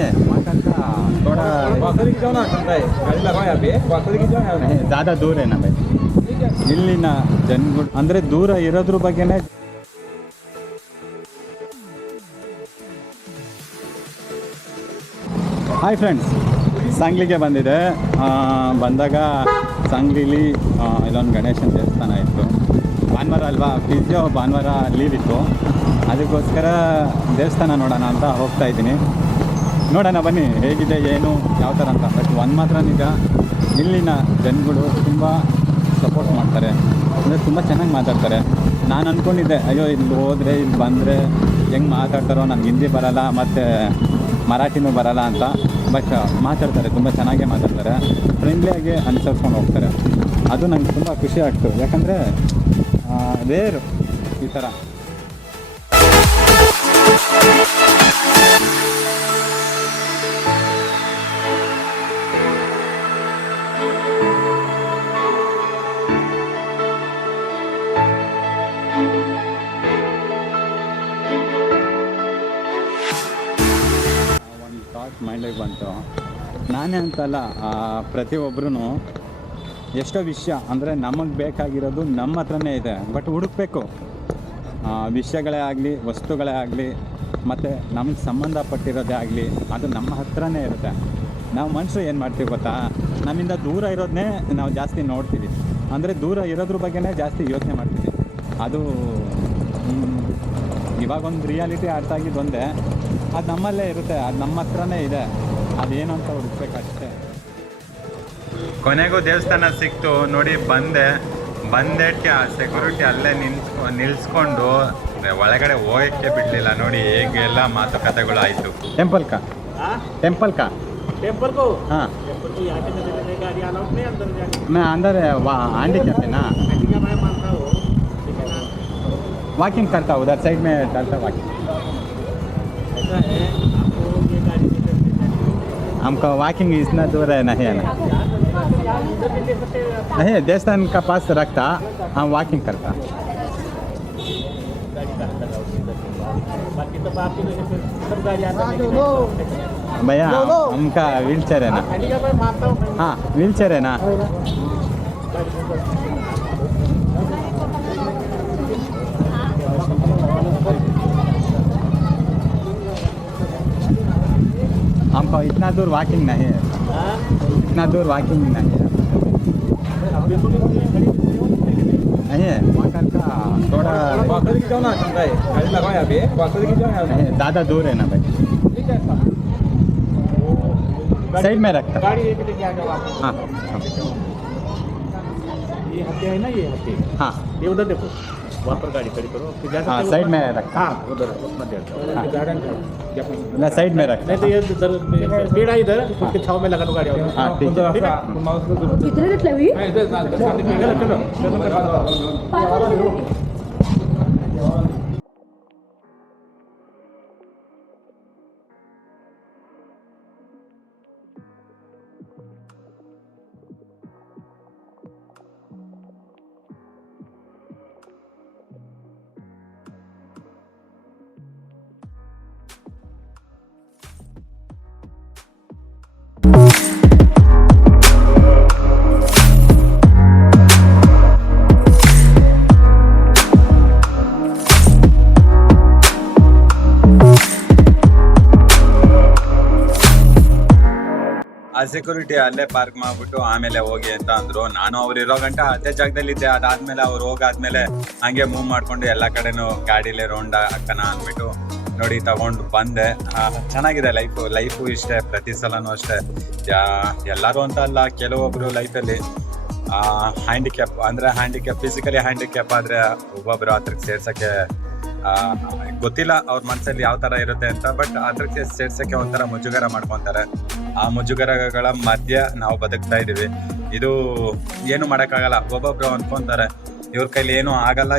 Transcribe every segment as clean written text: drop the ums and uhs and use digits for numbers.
नहीं है वहाँ का थोड़ा ज़्यादा दूर है ना भाई ಇಲ್ಲಿನ ಜನಗಳು ಅಂದರೆ ದೂರ ಇರೋದ್ರ ಬಗ್ಗೆನೇ ಹಾಯ್ ಫ್ರೆಂಡ್ಸ್ ಸಾಂಗ್ಲಿಗೆ ಬಂದಿದೆ ಬಂದಾಗ ಸಾಂಗ್ಲಿಲಿ ಇಲ್ಲೊಂದು ಗಣೇಶನ ದೇವಸ್ಥಾನ ಇತ್ತು ಭಾನುವಾರ ಅಲ್ವಾ ಫಿಸಿಯೋ ಭಾನುವಾರ ಲೀವ್ ಇತ್ತು ಅದಕ್ಕೋಸ್ಕರ ದೇವಸ್ಥಾನ ನೋಡೋಣ ಅಂತ ಹೋಗ್ತಾ ಇದ್ದೀನಿ ನೋಡೋಣ ಬನ್ನಿ ಹೇಗಿದೆ ಏನು ಯಾವ ಥರ ಅಂತ ಬಟ್ ಒಂದು ಮಾತ್ರ ನಿಜ ಇಲ್ಲಿನ ಜನಗಳು ತುಂಬ ಸಪೋರ್ಟ್ ಮಾಡ್ತಾರೆ ಅಂದರೆ ತುಂಬ ಚೆನ್ನಾಗಿ ಮಾತಾಡ್ತಾರೆ ನಾನು ಅಂದ್ಕೊಂಡಿದ್ದೆ ಅಯ್ಯೋ ಇಲ್ಲಿ ಹೋದರೆ ಇಲ್ಲಿ ಬಂದರೆ ಹೆಂಗೆ ಮಾತಾಡ್ತಾರೋ ನನಗೆ ಹಿಂದಿ ಬರೋಲ್ಲ ಮತ್ತು ಮರಾಠಿನೂ ಬರೋಲ್ಲ ಅಂತ ಬಟ್ ಮಾತಾಡ್ತಾರೆ ತುಂಬ ಚೆನ್ನಾಗೇ ಮಾತಾಡ್ತಾರೆ ಫ್ರೆಂಡ್ಲಿಯಾಗಿ ಅನುಸರಿಸ್ಕೊಂಡು ಹೋಗ್ತಾರೆ ಅದು ನಂಗೆ ತುಂಬ ಖುಷಿ ಆಗ್ತು ಯಾಕಂದರೆ ರೇರು ಈ ಥರ ಮೈಂಡಿಗೆ ಬಂತು ನಾನೇ ಅಂತಲ್ಲ ಪ್ರತಿಯೊಬ್ಬರೂ ಎಷ್ಟೋ ವಿಷಯ ಅಂದರೆ ನಮಗೆ ಬೇಕಾಗಿರೋದು ನಮ್ಮ ಹತ್ರನೇ ಇದೆ ಬಟ್ ಹುಡುಕಬೇಕು ವಿಷಯಗಳೇ ಆಗಲಿ ವಸ್ತುಗಳೇ ಆಗಲಿ ಮತ್ತು ನಮಗೆ ಸಂಬಂಧಪಟ್ಟಿರೋದೇ ಆಗಲಿ ಅದು ನಮ್ಮ ಹತ್ರನೇ ಇರುತ್ತೆ ನಾವು ಮನುಷ್ಯರು ಏನು ಮಾಡ್ತೀವಿ ಗೊತ್ತಾ ನಮ್ಮಿಂದ ದೂರ ಇರೋದನ್ನೇ ನಾವು ಜಾಸ್ತಿ ನೋಡ್ತೀವಿ ಅಂದರೆ ದೂರ ಇರೋದ್ರ ಬಗ್ಗೆನೇ ಜಾಸ್ತಿ ಯೋಚನೆ ಮಾಡ್ತೀವಿ ಅದು ಇವಾಗೊಂದು ರಿಯಾಲಿಟಿ ಅರ್ಥ ಆಗಿದ್ದು ಒಂದೇ ಅದು ನಮ್ಮಲ್ಲೇ ಇರುತ್ತೆ ಅದು ನಮ್ಮ ಹತ್ರನೇ ಇದೆ ಅದೇನು ಅಂತ ಹುಡುಕ್ಬೇಕಷ್ಟೇ ಕೊನೆಗೂ ದೇವಸ್ಥಾನ ಸಿಕ್ತು ನೋಡಿ ಬಂದೇಟ್ಗೆ ಆ ಸೆಕ್ಯೂರಿಟಿ ಅಲ್ಲೇ ನಿಲ್ಸ್ಕೊಂಡು ಒಳಗಡೆ ಹೋಗಕ್ಕೆ ಬಿಡಲಿಲ್ಲ ನೋಡಿ ಹೇಗೆಲ್ಲ ಮಾತುಕತೆಗಳು ಆಯಿತು ಟೆಂಪಲ್ ಕಾ टेम्पल को हाँ टेम्पल को यहाँ के नजर गाड़ी अलाउड नहीं अंदर जाके मैं अंदर आंटी कहते ना का मैं मानता हूँ वॉकिंग करता हूँ उधर साइड में चलता वॉकिंग ऐसा है आपको ये गाड़ी नहीं करनी चाहिए हमको वॉकिंग इतना दूर है नहीं है ना उधर भी ले सकते हैं आप नहीं देवस्थान का पास रखता हम वॉकिंग करता गाड़ी का अंदर आओ बाकी तो आपकी वजह से सब गाड़ी आता है भैया हमका व्हील चेयर है ना गाड़ी का मैं मानता हूँ हाँ व्हील चेयर है ना हमको इतना दूर वॉकिंग नहीं है इतना दूर वॉकिंग नहीं है नहीं है वहाँ का थोड़ा नहीं, ज़्यादा दूर है ना भाई साइड में रखता गाड़ी एक लेके आ जाओ आप हाँ ये हत्या है ना ये हत्या हाँ ये उधर देखो वहाँ पर गाड़ी खड़ी करो फिर जा सकते हाँ हो साइड ऊपर? में रखता हाँ उधर उसमें डेढ़ हाँ। गार्डन मैं साइड में रखता नहीं तो ये इधर पेड़ है इधर उसके छाव में लगा दो गाड़ी हाँ ठीक है कितने रेट लगी ಆ ಸೆಕ್ಯೂರಿಟಿ ಅಲ್ಲೇ ಪಾರ್ಕ್ ಮಾಡ್ಬಿಟ್ಟು ಆಮೇಲೆ ಹೋಗಿ ಅಂತ ಅಂದ್ರು ನಾನು ಅವ್ರು ಇರೋ ಗಂಟ ಅದೇ ಜಾಗದಲ್ಲಿ ಇದ್ದೆ ಅದಾದ್ಮೇಲೆ ಅವ್ರು ಹೋಗಾದ್ಮೇಲೆ ಹಂಗೆ ಮೂವ್ ಮಾಡ್ಕೊಂಡು ಎಲ್ಲ ಕಡೆನೂ ಗಾಡಿಲೇ ರೌಂಡ್ ಹಾಕೋಣ ಅಂದ್ಬಿಟ್ಟು ನೋಡಿ ತಗೊಂಡು ಬಂದೆ ಚೆನ್ನಾಗಿದೆ ಲೈಫು ಇಷ್ಟೇ ಪ್ರತಿ ಸಲನೂ ಅಷ್ಟೇ ಎಲ್ಲರೂ ಅಂತ ಅಲ್ಲ ಕೆಲವೊಬ್ರು ಲೈಫಲ್ಲಿ ಹ್ಯಾಂಡಿಕ್ಯಾಪ್ ಫಿಸಿಕಲಿ ಹ್ಯಾಂಡಿಕ್ಯಾಪ್ ಆದರೆ ಒಬ್ಬೊಬ್ರು ಹತ್ರಕ್ಕೆ ಸೇರ್ಸೋಕ್ಕೆ ಗೊತ್ತಿಲ್ಲ ಅವ್ರ ಮನಸ್ಸಲ್ಲಿ ಯಾವ ಥರ ಇರುತ್ತೆ ಅಂತ ಬಟ್ ಹತ್ರಕ್ಕೆ ಸೇರ್ಸೋಕ್ಕೆ ಒಂಥರ ಮುಜುಗರ ಮಾಡ್ಕೊತಾರೆ ಆ ಮುಜುಗರಗಳ ಮಧ್ಯ ನಾವು ಬದುಕ್ತಾ ಇದ್ದೀವಿ ಇದು ಏನು ಮಾಡೋಕ್ಕಾಗಲ್ಲ ಒಬ್ಬೊಬ್ರು ಅನ್ಕೊಂತಾರೆ ಇವ್ರ ಕೈಲಿ ಏನೂ ಆಗಲ್ಲ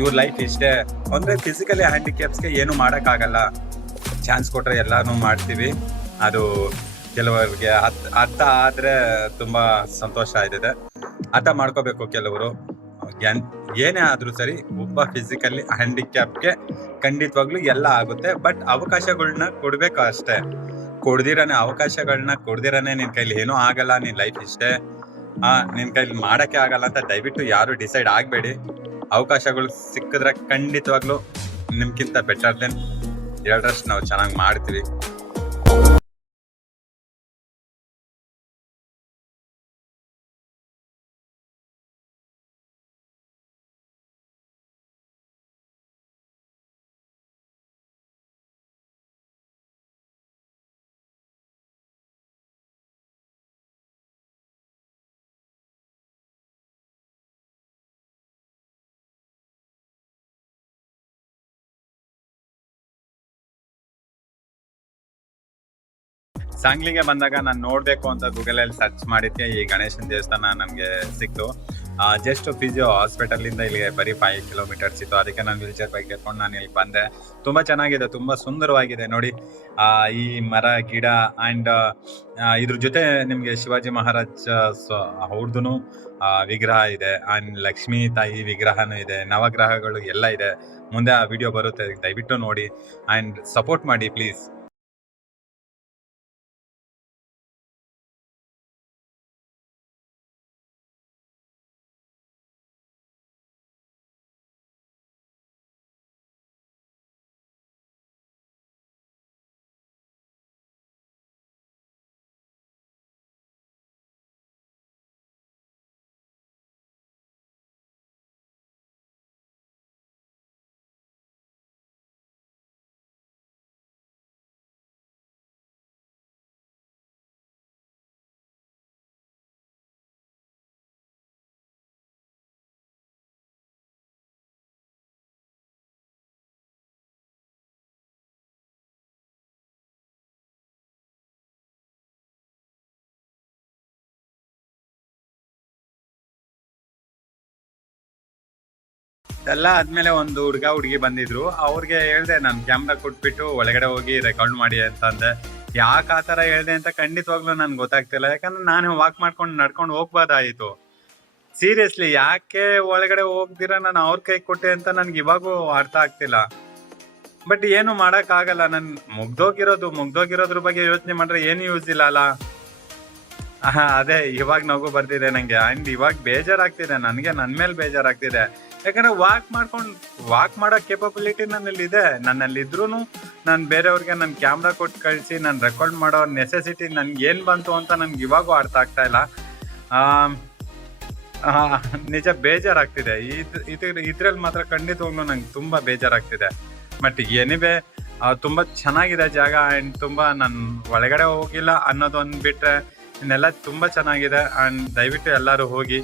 ಇವ್ರ ಲೈಫ್ ಇಷ್ಟೇ ಅಂದರೆ ಫಿಸಿಕಲಿ ಹ್ಯಾಂಡಿಕ್ಯಾಪ್ಸ್ಗೆ ಏನು ಮಾಡೋಕ್ಕಾಗಲ್ಲ ಚಾನ್ಸ್ ಕೊಟ್ಟರೆ ಎಲ್ಲನೂ ಮಾಡ್ತೀವಿ ಅದು ಕೆಲವರಿಗೆ ಅರ್ಥ ಆದರೆ ತುಂಬ ಸಂತೋಷ ಆಯ್ತಿದೆ ಅರ್ಥ ಮಾಡ್ಕೋಬೇಕು ಕೆಲವರು ಏನೇ ಆದರೂ ಸರಿ ಒಬ್ಬ ಫಿಸಿಕಲಿ ಹ್ಯಾಂಡಿಕ್ಯಾಪ್ಗೆ ಖಂಡಿತವಾಗ್ಲೂ ಎಲ್ಲ ಆಗುತ್ತೆ ಬಟ್ ಅವಕಾಶಗಳನ್ನ ಕೊಡಬೇಕು ಅಷ್ಟೇ ಕೊಡ್ದಿರನೆ ಅವಕಾಶಗಳನ್ನ ಕೊಡ್ದಿರನೆ ನಿನ್ ಕೈಲಿ ಏನೂ ಆಗಲ್ಲ, ನಿನ್ ಲೈಫ್ ಇಷ್ಟೇ, ನಿನ್ ಕೈಲಿ ಮಾಡಕ್ಕೆ ಆಗಲ್ಲ ಅಂತ ದಯವಿಟ್ಟು ಯಾರು ಡಿಸೈಡ್ ಆಗಬೇಡಿ. ಅವಕಾಶಗಳು ಸಿಕ್ಕಿದ್ರೆ ಖಂಡಿತವಾಗ್ಲೂ ನಿಮ್ಗಿಂತ ಬೆಟರ್ ದೆನ್ ಎರಡರಷ್ಟು ನಾವು ಚೆನ್ನಾಗಿ ಮಾಡ್ತೀವಿ. ಸಾಂಗ್ಲಿಗೆ ಬಂದಾಗ ನಾನು ನೋಡಬೇಕು ಅಂತ ಗೂಗಲಲ್ಲಿ ಸರ್ಚ್ ಮಾಡಿದ್ದೆ ಈ ಗಣೇಶನ ದೇವಸ್ಥಾನ ನನಗೆ ಸಿಕ್ತು. ಜಸ್ಟ್ ಫಿಸಿಯೋ ಹಾಸ್ಪಿಟಲಿಂದ ಇಲ್ಲಿಗೆ ಬರೀ 5 ಕಿಲೋಮೀಟರ್ಸ್ ಇತ್ತು. ಅದಕ್ಕೆ ನಾನು ವೀಲ್ಚೇರ್ ಬೈಕ್ ಎತ್ಕೊಂಡು ನಾನು ಇಲ್ಲಿಗೆ ಬಂದೆ. ತುಂಬ ಚೆನ್ನಾಗಿದೆ, ತುಂಬ ಸುಂದರವಾಗಿದೆ ನೋಡಿ. ಈ ಮರ ಗಿಡ ಆ್ಯಂಡ್ ಇದ್ರ ಜೊತೆ ನಿಮಗೆ ಶಿವಾಜಿ ಮಹಾರಾಜ್ ಅವ್ರದ್ದು ವಿಗ್ರಹ ಇದೆ ಆ್ಯಂಡ್ ಲಕ್ಷ್ಮೀ ತಾಯಿ ವಿಗ್ರಹನೂ ಇದೆ, ನವಗ್ರಹಗಳು ಎಲ್ಲ ಇದೆ. ಮುಂದೆ ಆ ವಿಡಿಯೋ ಬರುತ್ತೆ, ದಯವಿಟ್ಟು ನೋಡಿ ಆ್ಯಂಡ್ ಸಪೋರ್ಟ್ ಮಾಡಿ ಪ್ಲೀಸ್. ಎಲ್ಲ ಆದ್ಮೇಲೆ ಒಂದು ಹುಡುಗಿ ಬಂದಿದ್ರು. ಅವ್ರಿಗೆ ಹೇಳ್ದೆ ನಾನು ಕ್ಯಾಮ್ರಾ ಕೊಟ್ಬಿಟ್ಟು ಒಳಗಡೆ ಹೋಗಿ ರೆಕಾರ್ಡ್ ಮಾಡಿ ಅಂತಂದೆ. ಯಾಕೆ ಆ ಥರ ಹೇಳ್ದೆ ಅಂತ ಖಂಡಿತವಾಗ್ಲೂ ನನ್ಗೆ ಗೊತ್ತಾಗ್ತಿಲ್ಲ, ಯಾಕಂದ್ರೆ ನಾನು ವಾಕ್ ಮಾಡ್ಕೊಂಡು ನಡ್ಕೊಂಡು ಹೋಗ್ಬೋದಾಯಿತು. ಸೀರಿಯಸ್ಲಿ ಯಾಕೆ ಒಳಗಡೆ ಹೋಗ್ದಿರ ನಾನು ಅವ್ರ ಕೈ ಕೊಟ್ಟೆ ಅಂತ ನನ್ಗೆ ಇವಾಗೂ ಅರ್ಥ ಆಗ್ತಿಲ್ಲ. ಬಟ್ ಏನು ಮಾಡೋಕ್ಕಾಗಲ್ಲ, ನನ್ ಮುಗ್ದೋಗಿರೋದ್ರ ಬಗ್ಗೆ ಯೋಚನೆ ಮಾಡ್ರೆ ಏನು ಯೂಸ್ ಇಲ್ಲ ಅಲ್ಲ. ಅದೇ ಇವಾಗ ನಗು ಬರ್ತಿದೆ ನಂಗೆ ಆ್ಯಂಡ್ ಇವಾಗ ಬೇಜಾರಾಗ್ತಿದೆ ನನಗೆ, ನನ್ನ ಮೇಲೆ ಬೇಜಾರಾಗ್ತಿದೆ. ಯಾಕಂದ್ರೆ ವಾಕ್ ಮಾಡೋ ಕೇಪಬಿಲಿಟಿ ನನ್ನಲ್ಲಿದೆ. ನನ್ನಲ್ಲಿದ್ರೂ ನಾನು ಬೇರೆಯವ್ರಿಗೆ ನನ್ನ ಕ್ಯಾಮ್ರಾ ಕೊಟ್ಟು ಕಳಿಸಿ ನಾನು ರೆಕಾರ್ಡ್ ಮಾಡೋ ನೆಸೆಸಿಟಿ ನನ್ಗೆ ಏನು ಬಂತು ಅಂತ ನನ್ಗೆ ಇವಾಗೂ ಅರ್ಥ ಆಗ್ತಾ ಇಲ್ಲ. ನಿಜ ಬೇಜಾರಾಗ್ತಿದೆ. ಇದ್ರಲ್ಲಿ ಮಾತ್ರ ಖಂಡಿತವಾಗ್ಲೂ ನಂಗೆ ತುಂಬ ಬೇಜಾರಾಗ್ತಿದೆ. ಬಟ್ ಎನಿವೆ ತುಂಬ ಚೆನ್ನಾಗಿದೆ ಜಾಗ ಆ್ಯಂಡ್ ತುಂಬ ನಾನು ಒಳಗಡೆ ಹೋಗಿಲ್ಲ ಅನ್ನೋದೊಂದು ಬಿಟ್ಟರೆ ಇನ್ನೆಲ್ಲ ತುಂಬ ಚೆನ್ನಾಗಿದೆ ಆ್ಯಂಡ್ ದಯವಿಟ್ಟು ಎಲ್ಲರೂ ಹೋಗಿ.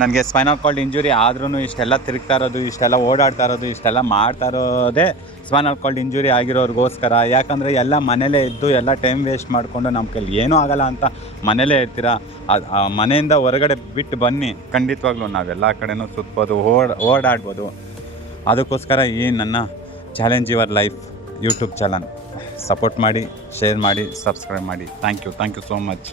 ನನಗೆ ಸ್ಪೈನಲ್ ಕಾರ್ಡ್ ಇಂಜುರಿ ಆದ್ರೂ ಇಷ್ಟೆಲ್ಲ ತಿರುಗ್ತಾ ಇರೋದು, ಇಷ್ಟೆಲ್ಲ ಓಡಾಡ್ತಾ ಇರೋದು, ಇಷ್ಟೆಲ್ಲ ಮಾಡ್ತಾ ಇರೋದೇ ಸ್ಪೈನಲ್ ಕಾರ್ಡ್ ಇಂಜುರಿ ಆಗಿರೋರಿಗೋಸ್ಕರ. ಯಾಕಂದರೆ ಎಲ್ಲ ಮನೇಲೇ ಇದ್ದು ಎಲ್ಲ ಟೈಮ್ ವೇಸ್ಟ್ ಮಾಡಿಕೊಂಡು ನಮ್ಮ ಕೈಲಿ ಏನೂ ಆಗೋಲ್ಲ ಅಂತ ಮನೇಲೇ ಇರ್ತೀರ. ಮನೆಯಿಂದ ಹೊರಗಡೆ ಬಿಟ್ಟು ಬನ್ನಿ, ಖಂಡಿತವಾಗ್ಲೂ ನಾವೆಲ್ಲ ಕಡೆನೂ ಸುತ್ಬೋದು, ಓಡಾಡ್ಬೋದು. ಅದಕ್ಕೋಸ್ಕರ ಈ ನನ್ನ challenge your life YouTube channel support ಮಾಡಿ, ಶೇರ್ ಮಾಡಿ, ಸಬ್ಸ್ಕ್ರೈಬ್ ಮಾಡಿ. Thank you so much.